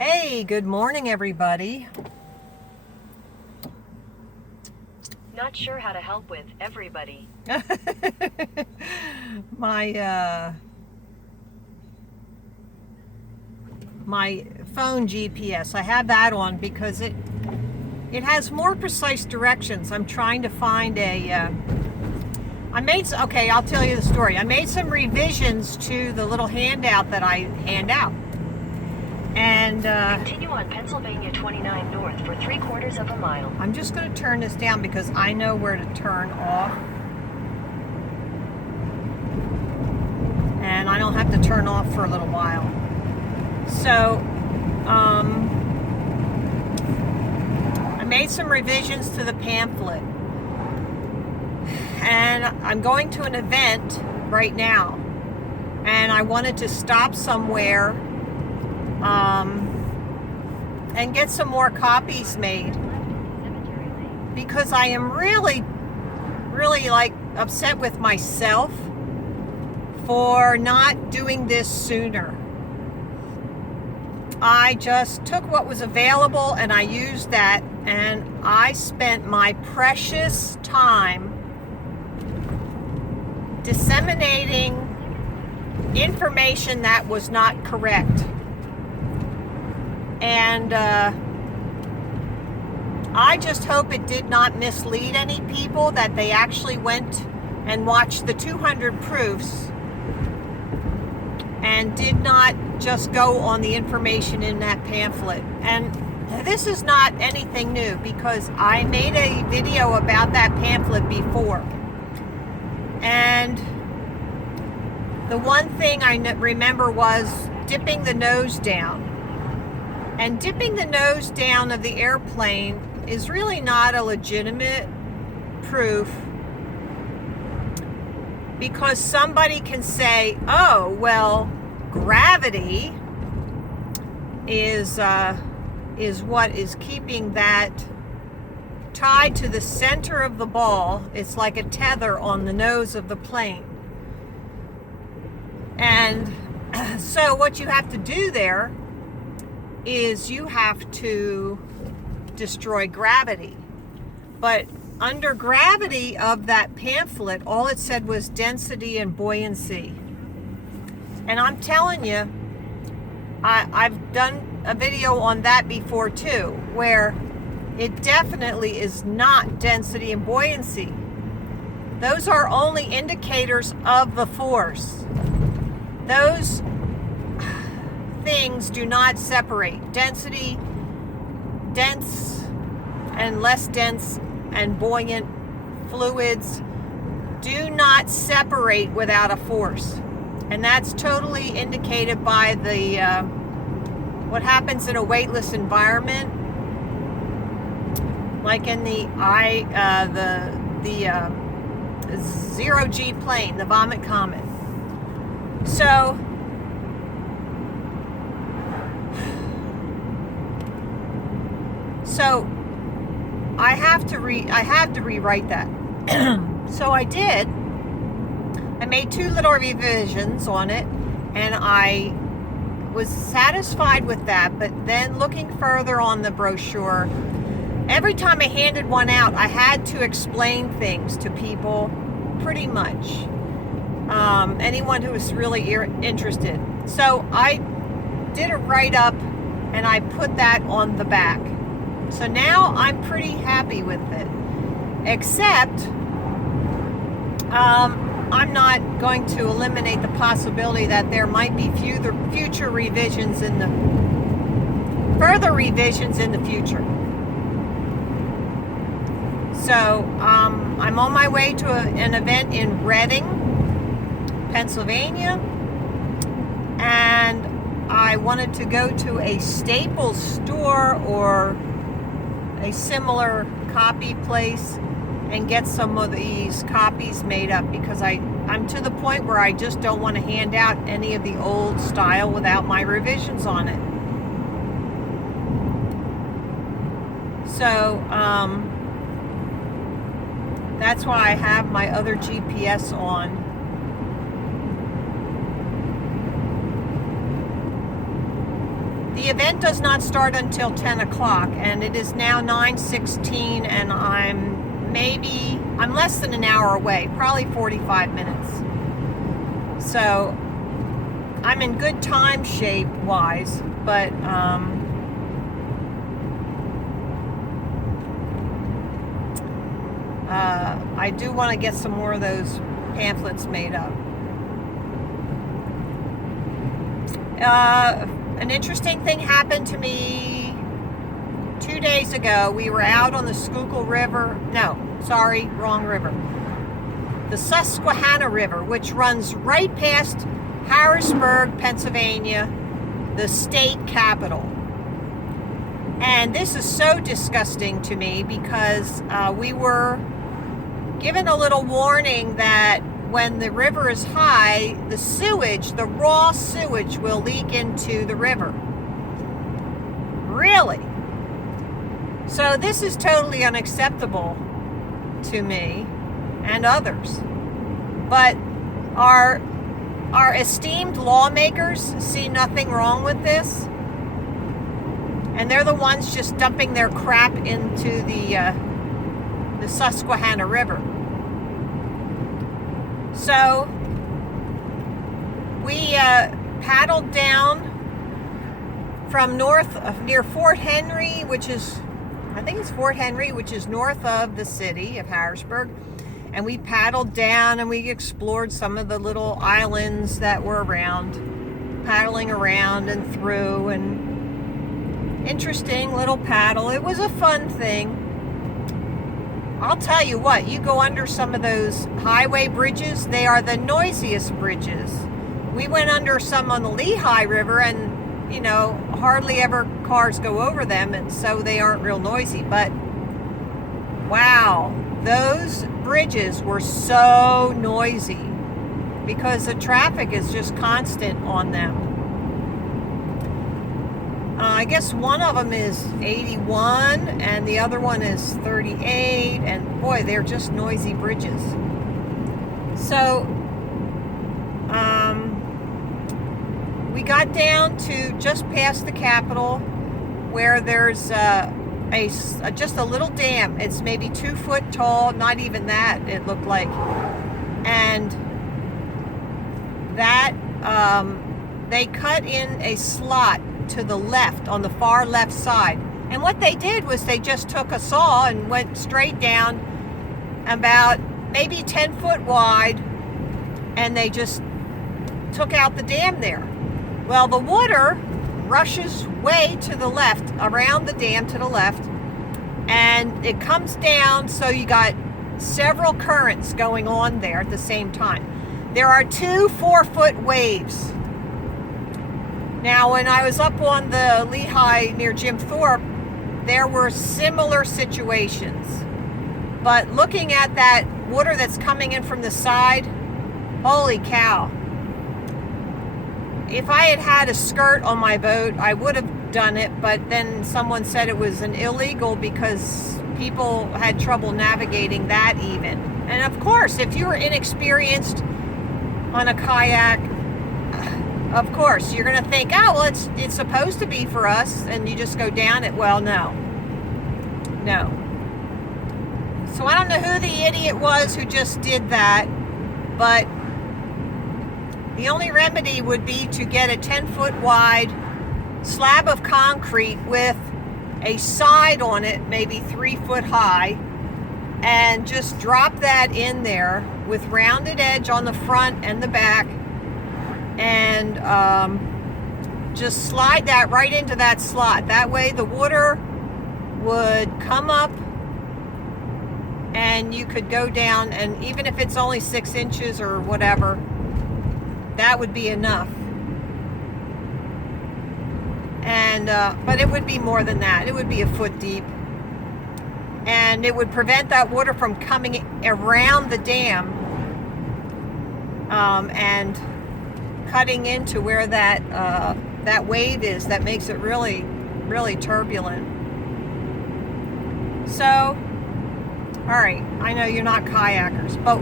Hey, good morning, everybody. Not sure how to help with everybody. my my phone GPS. I have that on because it has more precise directions. I'm trying to find a. Okay, I'll tell you the story. I made some revisions to the little handout that I hand out. And continue on Pennsylvania 29 North for 3/4 of a mile. I'm just going to turn this down because I know where to turn off. And I don't have to turn off for a little while. So, I made some revisions to the pamphlet. And I'm going to an event right now. And I wanted to stop somewhere and get some more copies made, because I am really like upset with myself for not doing this sooner. I just took what was available and I used that, and I spent my precious time disseminating information that was not correct. And I just hope it did not mislead any people, that they actually went and watched the 200 proofs and did not just go on the information in that pamphlet. And this is not anything new, because I made a video about that pamphlet before. And the one thing I remember was dipping the nose down. And dipping the nose down of the airplane is really not a legitimate proof, because somebody can say, oh, well, gravity is what is keeping that tied to the center of the ball. It's like a tether on the nose of the plane. And so what you have to do there is you have to destroy gravity. But under gravity of that pamphlet, all it said was density and buoyancy. And I'm telling you, I've done a video on that before too, where it definitely is not density and buoyancy. Those are only indicators of the force. Those things do not separate. Density, dense and less dense and buoyant fluids do not separate without a force. And that's totally indicated by the what happens in a weightless environment, like in the zero G plane, the vomit comet. So I have to rewrite that. So I did. I made 2 little revisions on it, and I was satisfied with that. But then looking further on the brochure, every time I handed one out, I had to explain things to people, pretty much. Anyone who was really interested. So I did a write-up, and I put that on the back. So now I'm pretty happy with it, except I'm not going to eliminate the possibility that there might be future revisions further revisions in the future. So I'm on my way to an event in Reading, Pennsylvania, and I wanted to go to a Staples store or a similar copy place and get some of these copies made up, because I'm to the point where I just don't want to hand out any of the old style without my revisions on it. So that's why I have my other GPS on. The the event does not start until 10 o'clock, and it is now 9:16, and I'm less than an hour away, probably 45 minutes. So I'm in good time shape wise, but I do want to get some more of those pamphlets made up. An interesting thing happened to me 2 days ago. We were out on the Schuylkill River. No, sorry, wrong river. The Susquehanna River, which runs right past Harrisburg, Pennsylvania, the state capital. And this is so disgusting to me because we were given a little warning that when the river is high, the sewage, the raw sewage, will leak into the river. Really? So this is totally unacceptable to me and others. But our esteemed lawmakers see nothing wrong with this. And they're the ones just dumping their crap into the Susquehanna River. So we paddled down from near Fort Henry, which is, I think it's Fort Henry, which is north of the city of Harrisburg. And we paddled down and we explored some of the little islands that were around, paddling around and through, and interesting little paddle. It was a fun thing. I'll tell you what, you go under some of those highway bridges, they are the noisiest bridges. We went under some on the Lehigh River, and hardly ever cars go over them, and so they aren't real noisy. But wow, those bridges were so noisy because the traffic is just constant on them. I guess one of them is 81 and the other one is 38, and boy, they're just noisy bridges. So we got down to just past the Capitol, where there's just a little dam. It's maybe 2 foot tall, not even that, it looked like. And that they cut in a slot to the left, on the far left side. And what they did was they just took a saw and went straight down about maybe 10 foot wide, and they just took out the dam there. Well, the water rushes way to the left, around the dam to the left, and it comes down, so you got several currents going on there at the same time. There are 2 4-foot waves. Now, when I was up on the Lehigh near Jim Thorpe, there were similar situations. But looking at that water that's coming in from the side, holy cow. If I had had a skirt on my boat, I would have done it, but then someone said it was an illegal because people had trouble navigating that even. And of course, if you're inexperienced on a kayak, of course, you're going to think, oh, well, it's supposed to be for us, and you just go down it. Well, no. So I don't know who the idiot was who just did that, but the only remedy would be to get a 10-foot wide slab of concrete with a side on it, maybe 3 foot high, and just drop that in there with rounded edge on the front and the back, and just slide that right into that slot. That way the water would come up and you could go down, and even if it's only 6 inches or whatever, that would be enough. And but it would be more than that. It would be a foot deep, and it would prevent that water from coming around the dam and cutting into where that wave is that makes it really, really turbulent. So, all right, I know you're not kayakers, but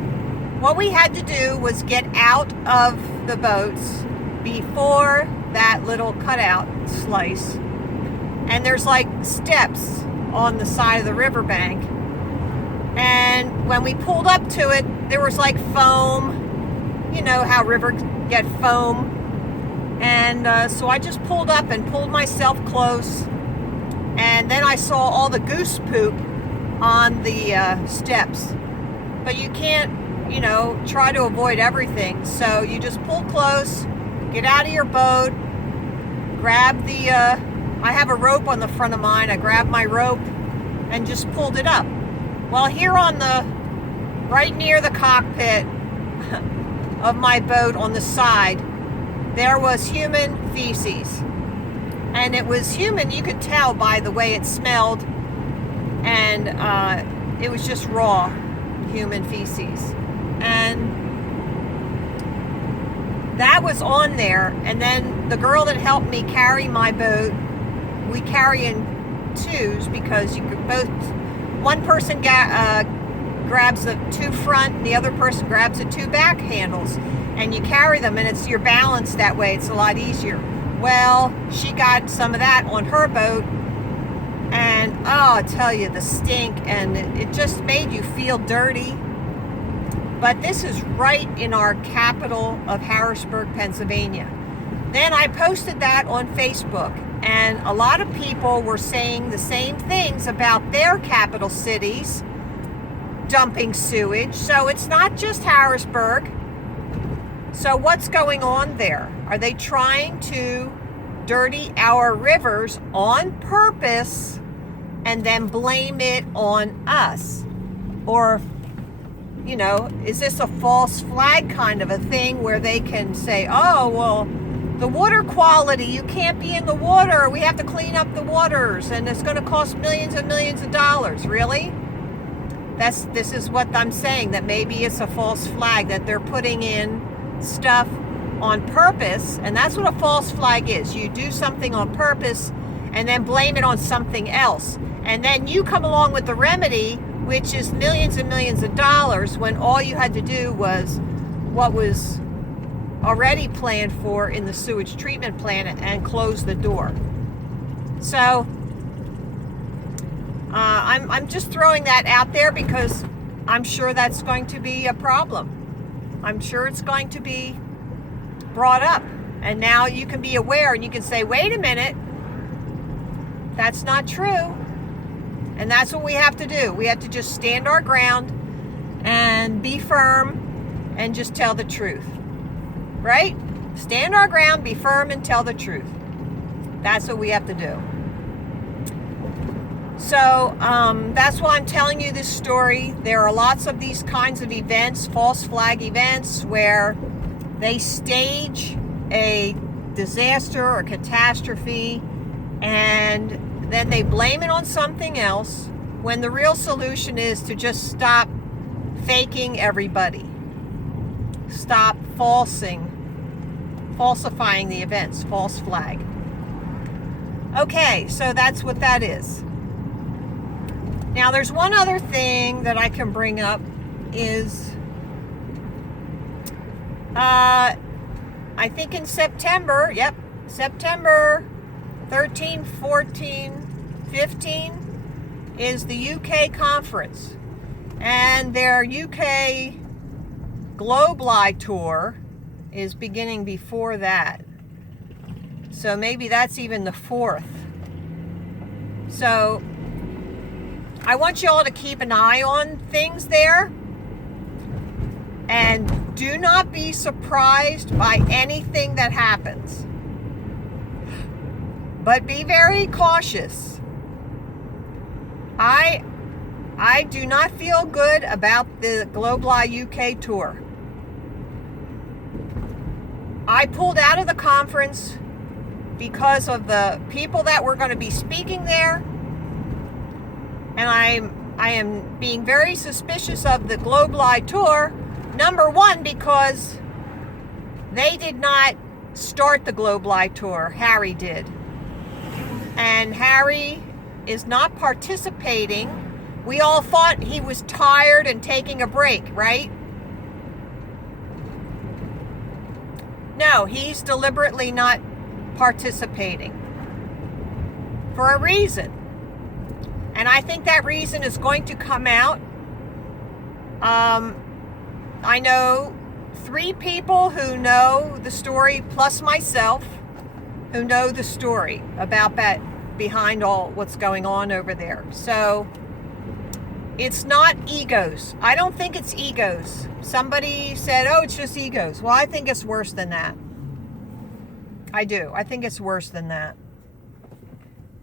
what we had to do was get out of the boats before that little cutout slice, and there's like steps on the side of the riverbank. And when we pulled up to it, there was like foam. You know how rivers get foam. And so I just pulled up and pulled myself close. And then I saw all the goose poop on the steps. But you can't, you know, try to avoid everything. So you just pull close, get out of your boat, grab the, I have a rope on the front of mine. I grabbed my rope and just pulled it up. Well, here on the, right near the cockpit of my boat on the side, there was human feces. And it was human, you could tell by the way it smelled. And it was just raw human feces. And that was on there. And then the girl that helped me carry my boat, we carry in twos because you could both, one person grabs the two front and the other person grabs the two back handles, and you carry them, and it's your balance that way. It's a lot easier. Well, she got some of that on her boat, and oh, I tell you, the stink, and it just made you feel dirty. But this is right in our capital of Harrisburg, Pennsylvania. Then I posted that on Facebook, and a lot of people were saying the same things about their capital cities dumping sewage. So it's not just Harrisburg. So what's going on there? Are they trying to dirty our rivers on purpose and then blame it on us? Or, you know, is this a false flag kind of a thing where they can say, oh, well, the water quality, you can't be in the water, we have to clean up the waters, and it's going to cost millions and millions of dollars. Really? This is what I'm saying, that maybe it's a false flag, that they're putting in stuff on purpose. And that's what a false flag is. You do something on purpose and then blame it on something else, and then you come along with the remedy, which is millions and millions of dollars, when all you had to do was what was already planned for in the sewage treatment plant and close the door. So I'm just throwing that out there because I'm sure that's going to be a problem. I'm sure it's going to be brought up, and now you can be aware and you can say, wait a minute, that's not true. And that's what we have to do. We have to just stand our ground and be firm and just tell the truth. Right? Stand our ground, be firm, and tell the truth. That's what we have to do. So that's why I'm telling you this story. There are lots of these kinds of events, false flag events, where they stage a disaster or catastrophe, and then they blame it on something else, when the real solution is to just stop faking everybody. Stop falsifying the events, false flag. Okay, so that's what that is. Now there's one other thing that I can bring up is, I think in September, September 13, 14, 15 is the UK conference. And their UK Globli tour is beginning before that. So maybe that's even the 4th. So I want you all to keep an eye on things there. And do not be surprised by anything that happens. But be very cautious. I do not feel good about the Globli UK tour. I pulled out of the conference because of the people that were going to be speaking there. And I am being very suspicious of the Globli tour. Number one, because they did not start the Globli tour. Harry did. And Harry is not participating. We all thought he was tired and taking a break, right? No, he's deliberately not participating for a reason. And I think that reason is going to come out. I know 3 people who know the story, plus myself, who know the story about that, behind all what's going on over there. So it's not egos. I don't think it's egos. Somebody said, oh, it's just egos. Well, I think it's worse than that. I do. I think it's worse than that.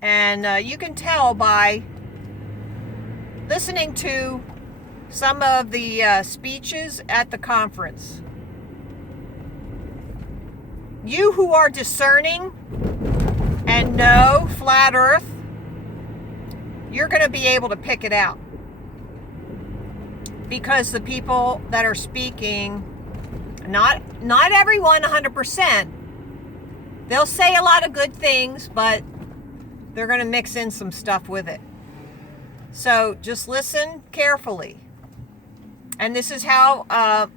And you can tell by listening to some of the speeches at the conference. You who are discerning and know flat earth, you're going to be able to pick it out. Because the people that are speaking, not everyone 100%, they'll say a lot of good things, but they're going to mix in some stuff with it. So just listen carefully. And this is how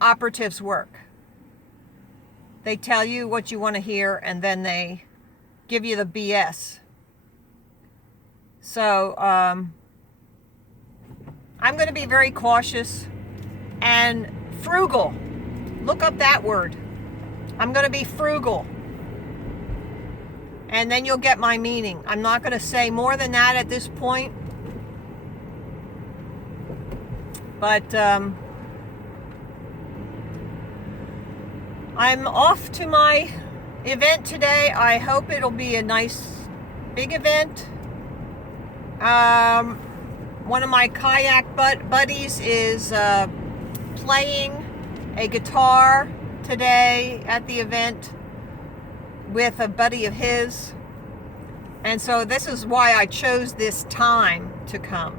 operatives work. They tell you what you want to hear, and then they give you the BS. So I'm going to be very cautious and frugal. Look up that word. I'm going to be frugal. And then you'll get my meaning. I'm not going to say more than that at this point. But I'm off to my event today. I hope it'll be a nice big event. One of my kayak buddies is playing a guitar today at the event with a buddy of his. And so this is why I chose this time to come.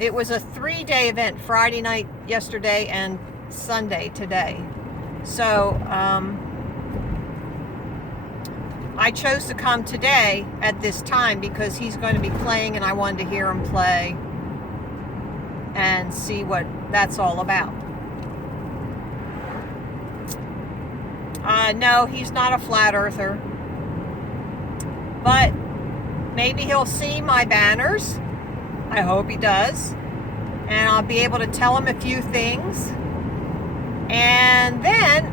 It was a 3-day event, Friday night yesterday and Sunday today. So I chose to come today at this time because he's going to be playing and I wanted to hear him play and see what that's all about. No, he's not a flat earther. But maybe he'll see my banners. I hope he does. And I'll be able to tell him a few things. And then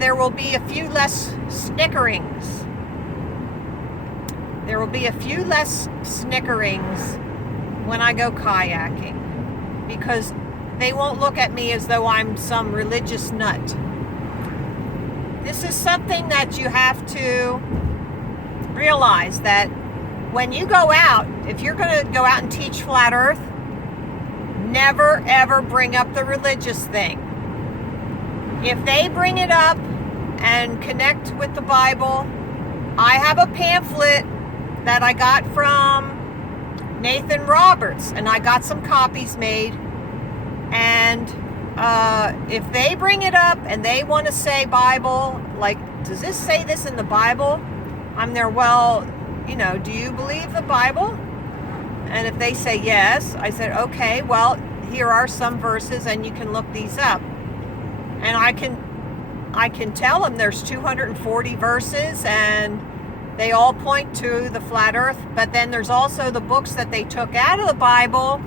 there will be a few less snickerings. There will be a few less snickerings when I go kayaking. Because they won't look at me as though I'm some religious nut. This is something that you have to realize, that when you go out, if you're going to go out and teach flat earth, never ever bring up the religious thing. If they bring it up and connect with the Bible, I have a pamphlet that I got from Nathan Roberts, and I got some copies made. And if they bring it up and they want to say Bible, like, does this say this in the Bible? I'm there, well, do you believe the Bible? And if they say yes, I said, okay, well, here are some verses and you can look these up. And I can tell them there's 240 verses and they all point to the flat earth. But then there's also the books that they took out of the Bible,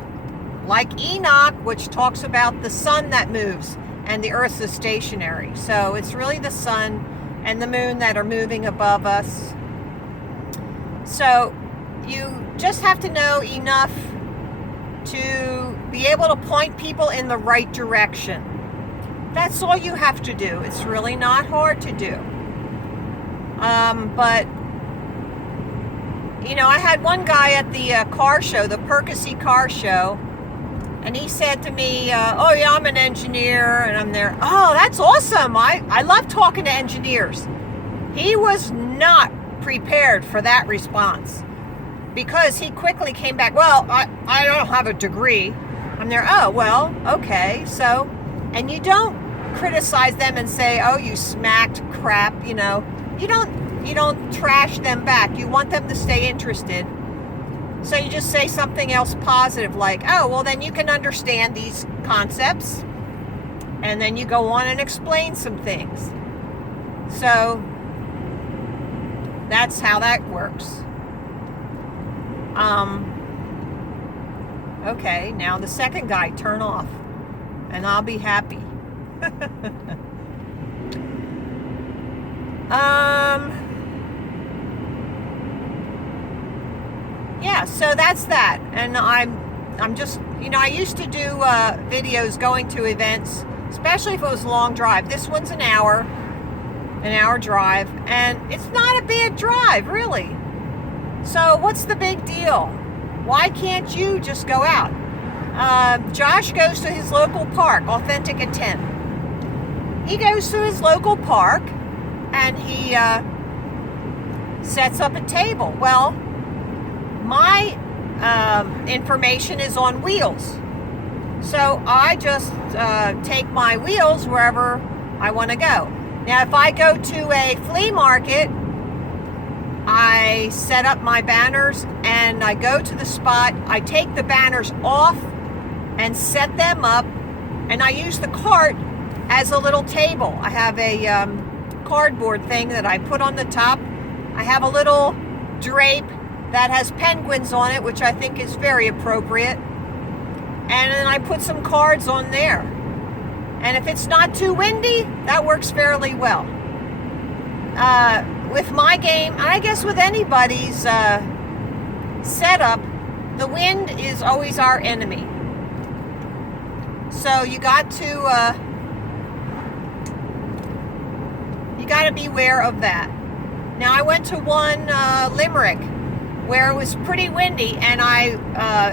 like Enoch, which talks about the sun that moves and the earth is stationary. So it's really the sun and the moon that are moving above us. So you just have to know enough to be able to point people in the right direction. That's all you have to do. It's really not hard to do. But I had one guy at the car show, the Percy car show, and he said to me, oh yeah, I'm an engineer. And I'm there, oh, that's awesome. I love talking to engineers. He was not prepared for that response, because he quickly came back, well, I don't have a degree. I'm there, oh, well, okay. So, and you don't criticize them and say, oh, you smacked crap, you don't trash them back. You want them to stay interested. So you just say something else positive, like, oh, well, then you can understand these concepts. And then you go on and explain some things. So That's how that works. Okay, now the second guy, turn off, and I'll be happy. Yeah, so that's that. And I'm just, I used to do videos going to events, especially if it was a long drive. This one's an hour drive, and it's not a bad drive, really. So what's the big deal? Why can't you just go out? Josh goes to his local park, Authentic at 10. He goes to his local park, and he sets up a table. Well, my information is on wheels. So I just take my wheels wherever I want to go. Now, if I go to a flea market, I set up my banners and I go to the spot. I take the banners off and set them up, and I use the cart as a little table. I have a cardboard thing that I put on the top. I have a little drape that has penguins on it, which I think is very appropriate. And then I put some cards on there. And if it's not too windy, that works fairly well. With my game, and I guess with anybody's setup, the wind is always our enemy. So you got to beware of that. Now, I went to one Limerick where it was pretty windy, and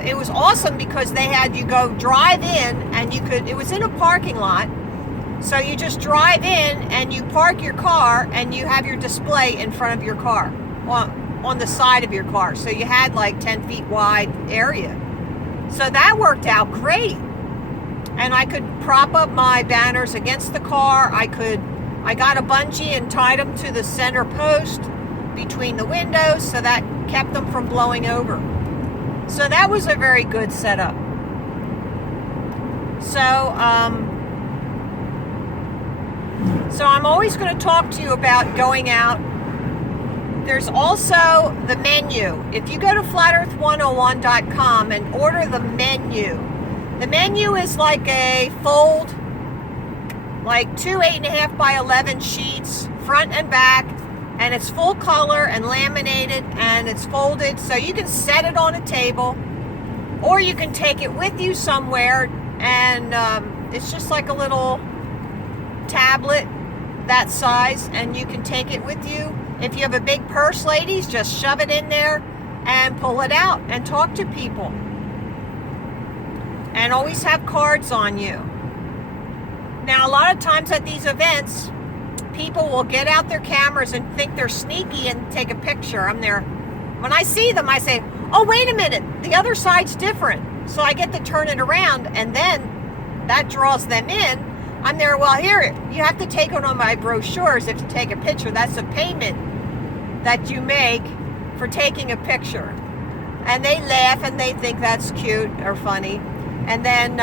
it was awesome because they had you go drive in, and it was in a parking lot, so you just drive in and you park your car and you have your display in front of your car, on the side of your car, so you had like 10 feet wide area. So that worked out great, and I could prop up my banners against the car. I got a bungee and tied them to the center post between the windows, so that kept them from blowing over. So that was a very good setup. So I'm always going to talk to you about going out. There's also the menu. If you go to flatearth101.com and order the menu is like a fold, like two 8.5 by 11 sheets, front and back, and it's full color and laminated, and it's folded, so you can set it on a table, or you can take it with you somewhere, and it's just like a little tablet that size, and you can take it with you. If you have a big purse, ladies, just shove it in there and pull it out and talk to people. And always have cards on you. Now, a lot of times at these events, people will get out their cameras and think they're sneaky and take a picture. I'm there. When I see them, I say, oh, wait a minute, the other side's different. So I get to turn it around, and then that draws them in. I'm there, well, here, you have to take one of my brochures if you take a picture. That's a payment that you make for taking a picture. And they laugh, and they think that's cute or funny. And then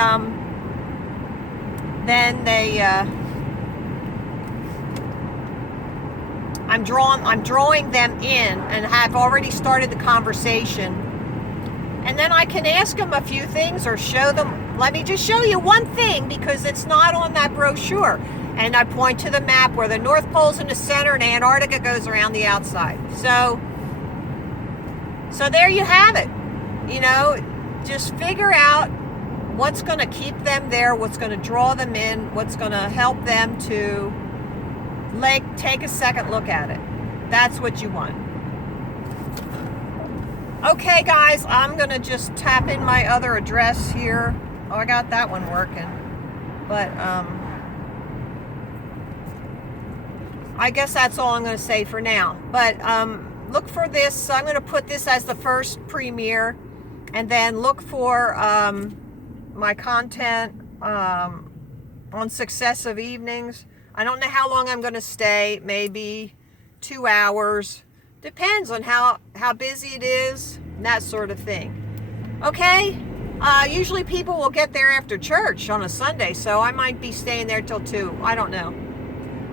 they... I'm drawing them in and have already started the conversation. And then I can ask them a few things or show them, let me just show you one thing because it's not on that brochure. And I point to the map where the North Pole's in the center and Antarctica goes around the outside. So there you have it. Just figure out what's going to keep them there, what's going to draw them in, what's going to help them to take a second look at it. That's what you want. Okay, guys, I'm going to just tap in my other address here. Oh, I got that one working. But I guess that's all I'm going to say for now. But look for this. I'm going to put this as the first premiere. And then look for my content on successive evenings. I don't know how long I'm going to stay, maybe 2 hours. Depends on how busy it is, and that sort of thing. Okay? Usually people will get there after church on a Sunday, so I might be staying there till 2. I don't know.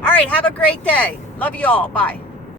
All right, have a great day. Love you all. Bye.